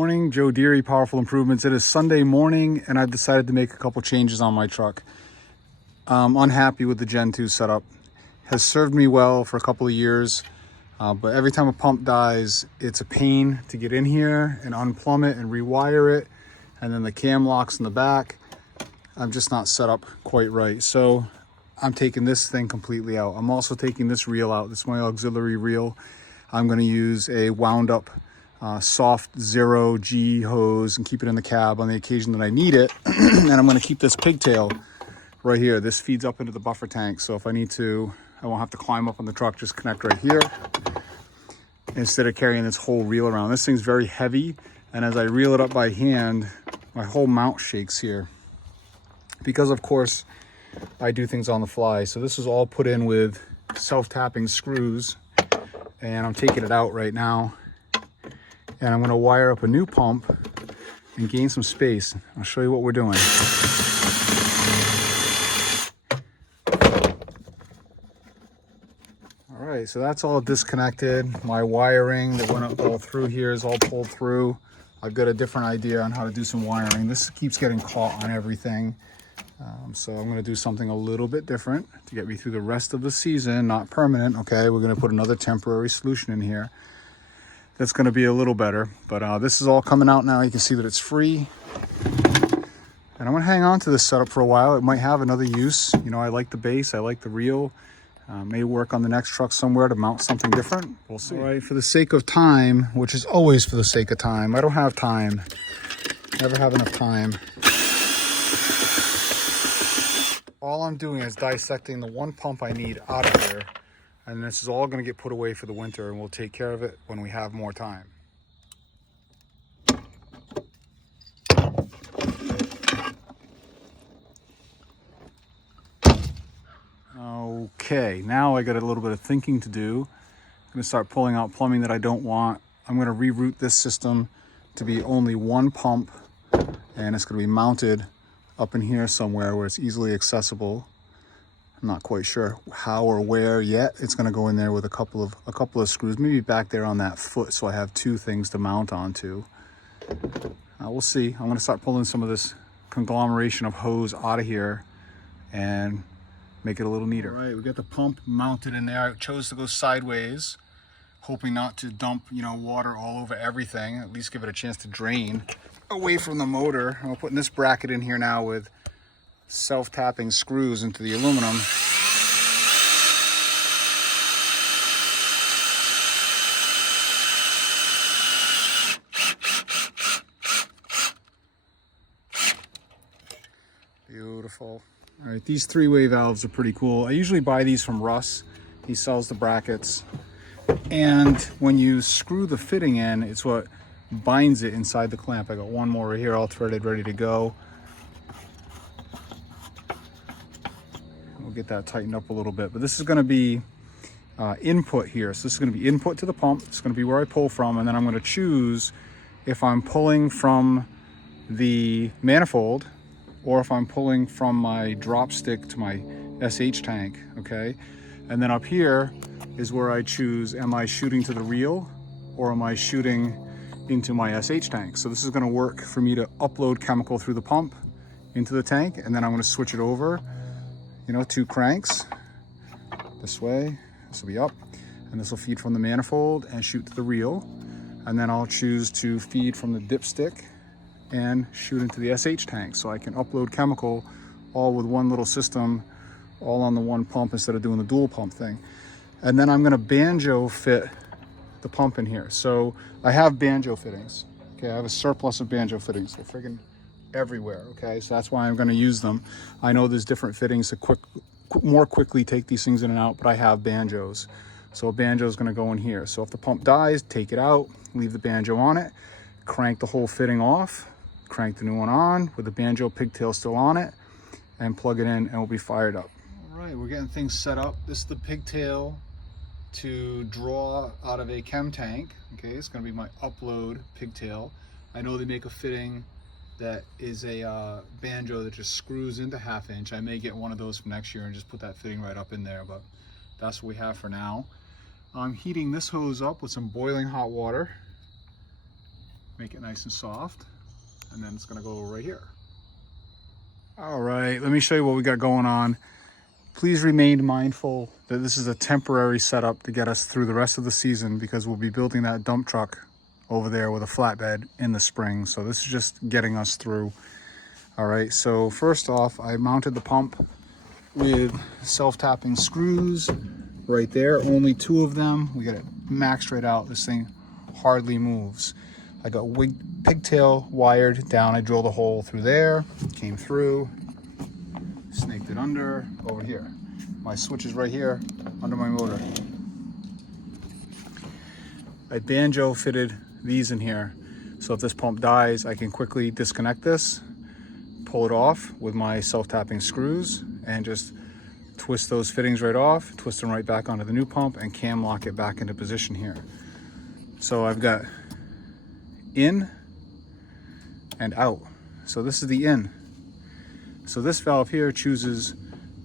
morning, Joe Deary, Powerful Improvements. It is Sunday morning and I've decided to make a couple changes on my truck. I'm unhappy with the Gen 2 setup. Has served me well for a couple of years, but every time a pump dies, it's a pain to get in here and unplumb it and rewire it. And then the cam locks in the back. I'm just not set up quite right. So I'm taking this thing completely out. I'm also taking this reel out. This is my auxiliary reel. I'm gonna use a wound up soft 0G hose and keep it in the cab on the occasion that I need it. And I'm gonna keep this pigtail right here. This feeds up into the buffer tank. So if I need to, I won't have to climb up on the truck, just connect right here instead of carrying this whole reel around. This thing's very heavy. And as I reel it up by hand, my whole mount shakes here because of course I do things on the fly. So this is all put in with self-tapping screws and I'm taking it out right now. And I'm gonna wire up a new pump and gain some space. I'll show you what we're doing. All right, so that's all disconnected. My wiring that went up all through here is all pulled through. I've got a different idea on how to do some wiring. This keeps getting caught on everything. So I'm gonna do something a little bit different to get me through the rest of the season, not permanent, okay? We're gonna put another temporary solution in here. That's going to be a little better, but this is all coming out now. You can see that it's free, and I'm going to hang on to this setup for a while. It might have another use. You know, I like the base, I like the reel. May work on the next truck somewhere to mount something different. We'll see. All right, for the sake of time, which is always for the sake of time. I don't have time. Never have enough time. All I'm doing is dissecting the one pump I need out of here. And this is all going to get put away for the winter, and we'll take care of it when we have more time. Okay, now I got a little bit of thinking to do. I'm going to start pulling out plumbing that I don't want. I'm going to reroute this system to be only one pump, and it's going to be mounted up in here somewhere where it's easily accessible. I'm not quite sure how or where yet. It's going to go in there with a couple of screws, maybe back there on that foot, so I have two things to mount onto. We'll see. I'm going to start pulling some of this conglomeration of hose out of here and make it a little neater. All right, we got the pump mounted in there. I chose to go sideways, hoping not to dump, you know, water all over everything. At least give it a chance to drain away from the motor. I'm putting this bracket in here now with self-tapping screws into the aluminum. Beautiful. All right, these three-way valves are pretty cool. I usually buy these from Russ. He sells the brackets. And when you screw the fitting in, it's what binds it inside the clamp. I got one more right here, all threaded, ready to go. We'll get that tightened up a little bit, but this is going to be input here. So this is going to be input to the pump. It's going to be where I pull from, and then I'm going to choose if I'm pulling from the manifold or if I'm pulling from my drop stick to my SH tank, okay? And then up here is where I choose, am I shooting to the reel or am I shooting into my SH tank? So this is going to work for me to upload chemical through the pump into the tank, and then I'm going to switch it over. You know, two cranks this way. This will be up, and this will feed from the manifold and shoot to the reel. And then I'll choose to feed from the dipstick and shoot into the SH tank, so I can upload chemical all with one little system, all on the one pump instead of doing the dual pump thing. And then I'm going to banjo fit the pump in here. So I have banjo fittings. Okay, I have a surplus of banjo fittings. They're friggin' everywhere, okay? So that's why I'm going to use them. I know there's different fittings to more quickly take these things in and out, but I have banjos. So a banjo is going to go in here. So if the pump dies, take it out, leave the banjo on it, crank the whole fitting off, crank the new one on with the banjo pigtail still on it, and plug it in, and we'll be fired up. All right, we're getting things set up. This is the pigtail to draw out of a chem tank. Okay, it's going to be my upload pigtail. I know they make a fitting that is a banjo that just screws into 1/2 inch. I may get one of those for next year and just put that fitting right up in there, but that's what we have for now. I'm heating this hose up with some boiling hot water. make it nice and soft, and then it's gonna go right here. All right, let me show you what we got going on. Please remain mindful that this is a temporary setup to get us through the rest of the season, because we'll be building that dump truck over there with a flatbed in the spring. So this is just getting us through. All right, so first off, I mounted the pump with self-tapping screws right there, only 2 of them. We got it maxed right out. This thing hardly moves. I got pigtail wired down. I drilled a hole through there, came through, snaked it under, over here. My switch is right here under my motor. I banjo fitted these in here, so if this pump dies, I can quickly disconnect this, pull it off with my self-tapping screws, and just twist those fittings right off, twist them right back onto the new pump, and cam lock it back into position here. So I've got in and out. So this is the in. So this valve here chooses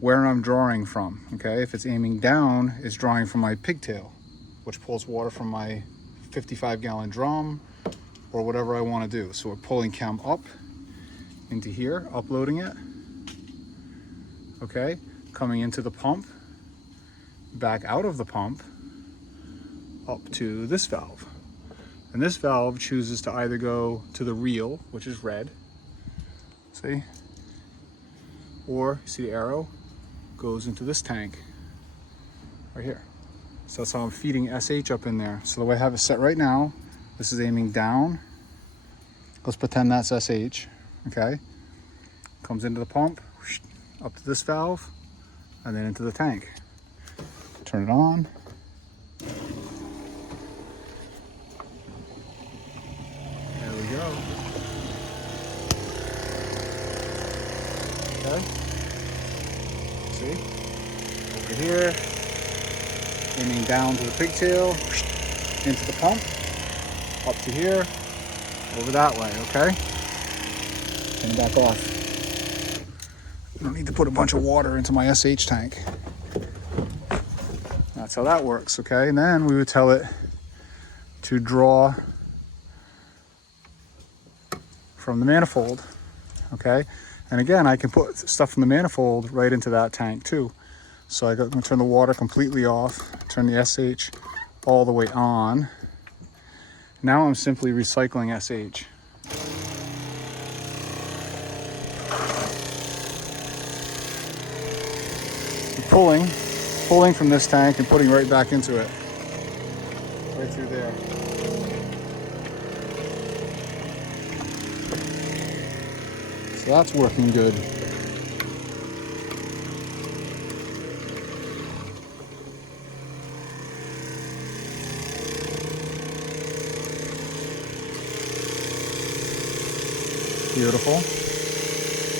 where I'm drawing from, okay? If it's aiming down, it's drawing from my pigtail, which pulls water from my 55-gallon drum or whatever I want to do. So we're pulling chem up into here, uploading it, okay? Coming into the pump, back out of the pump, up to this valve. And this valve chooses to either go to the reel, which is red, see? Or, see the arrow? Goes into this tank, right here. So that's how I'm feeding SH up in there. So the way I have it set right now, this is aiming down. Let's pretend that's SH, okay? Comes into the pump, up to this valve, and then into the tank. Turn it on. Okay. See? Over here, aiming down to the pigtail, into the pump, up to here, over that way, okay? And back off. I don't need to put a bunch of water into my SH tank. That's how that works, okay? And then we would tell it to draw from the manifold, okay? And again, I can put stuff from the manifold right into that tank too. So I'm gonna turn the water completely off, turn the SH all the way on. Now I'm simply recycling SH. I'm pulling from this tank and putting right back into it. Right through there. So that's working good. Beautiful.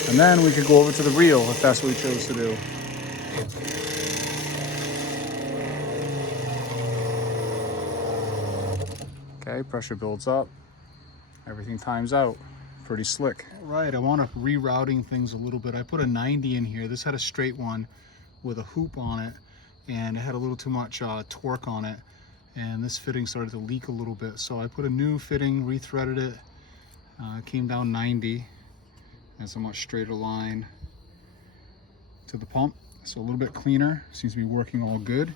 And then we could go over to the reel if that's what we chose to do. Okay, pressure builds up. Everything times out. Pretty slick. Right, I want to rerouting things a little bit. I put a 90 in here. This had a straight one with a hoop on it, and it had a little too much torque on it, and this fitting started to leak a little bit. So I put a new fitting, rethreaded it, came down 90. That's a much straighter line to the pump. So a little bit cleaner, seems to be working all good.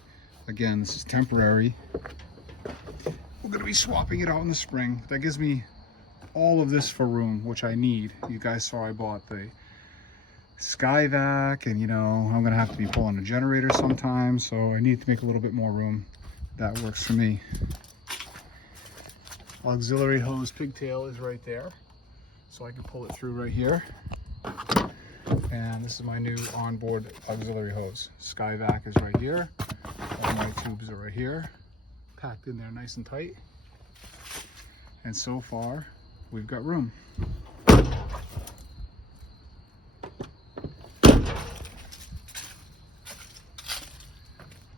Again, this is temporary. We're gonna be swapping it out in the spring. That gives me all of this for room, which I need. You guys saw I bought the Skyvac, and you know, I'm gonna have to be pulling a generator sometimes, so I need to make a little bit more room. That works for me. Auxiliary hose pigtail is right there, so I can pull it through right here. And this is my new onboard auxiliary hose. Skyvac is right here. All my tubes are right here, packed in there nice and tight. And so far, we've got room.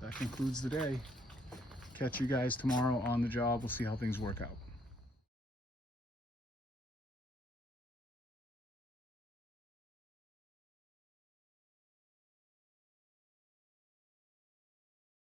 That concludes the day. Catch you guys tomorrow on the job. We'll see how things work out.